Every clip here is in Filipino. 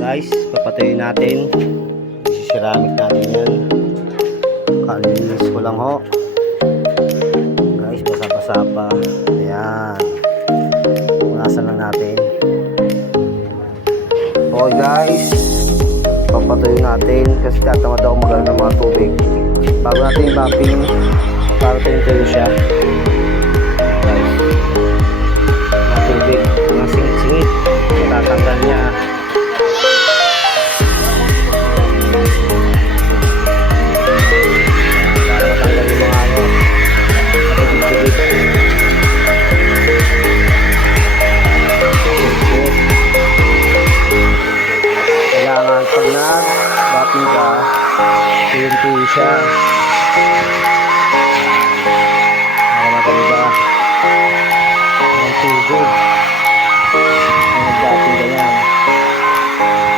Guys, papatayin natin. Ceramic natin yan. Kalinis ko lang ho. Guys, basa-basa pa. Ayan. Punasan lang natin. Okay guys, papatayin natin kasi tatamad ako magalang ng mga tubig. Bago natin yung bumping, para tayo siya. Guys, mga tubig, mga singit-singit, matatanggal niya. Kailangan pag nag-bapping ka, tuyo siya. Maganda ang tubig. Nag-bapping ka yan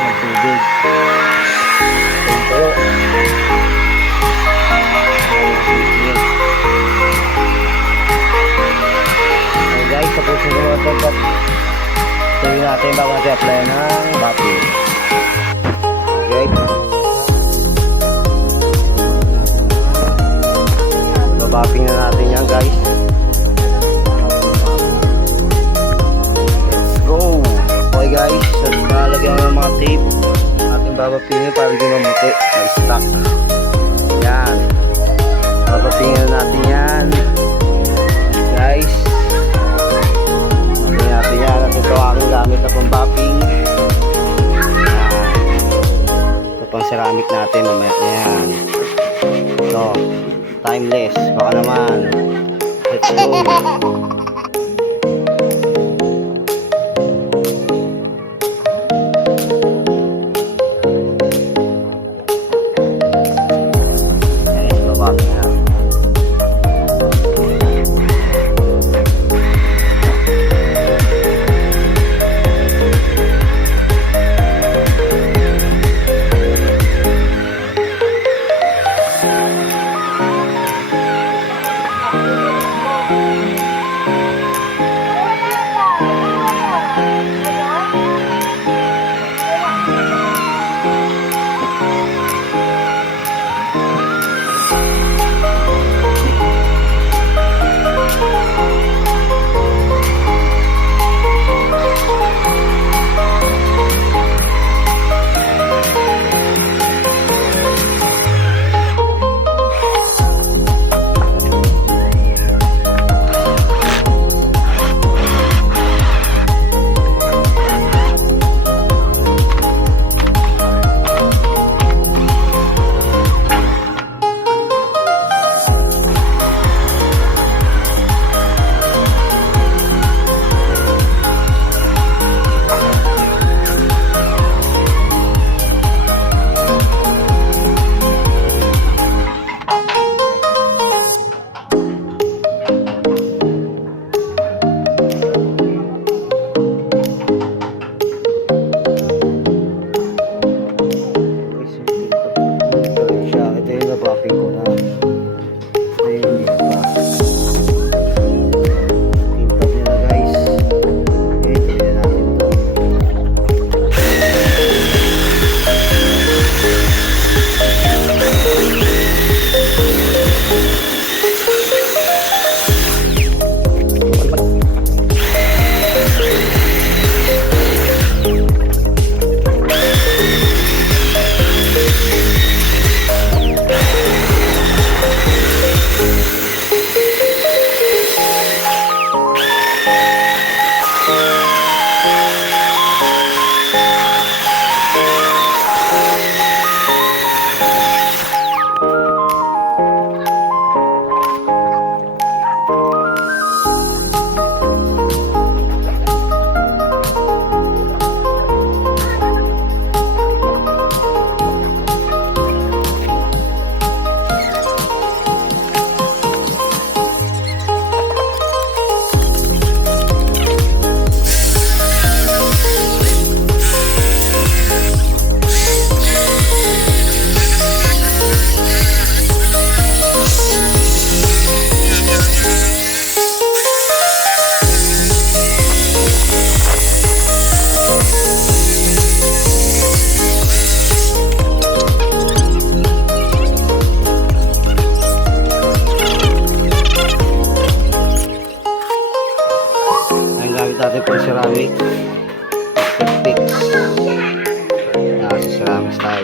ng tubig. Ito. Okay guys, tapos na mga pagkat tuyo natin bago natin apply ng bapping. Okay. Babapping na natin yan guys. Let's go. Okay guys, at nalagyan ng mga tape. Ating babappingin para hindi mamuti. May stock. Yan. Babappingin natin yan. Guys. Babappingin natin yan. At ito aking gamit na pang bapping. Pang ceramic natin mamaya na yan. So, timeless. Baka naman. Let's go. Okay, babak na.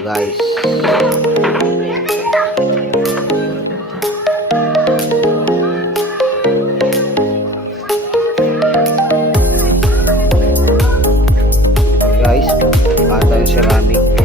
guys. Guys, bata yung ceramic.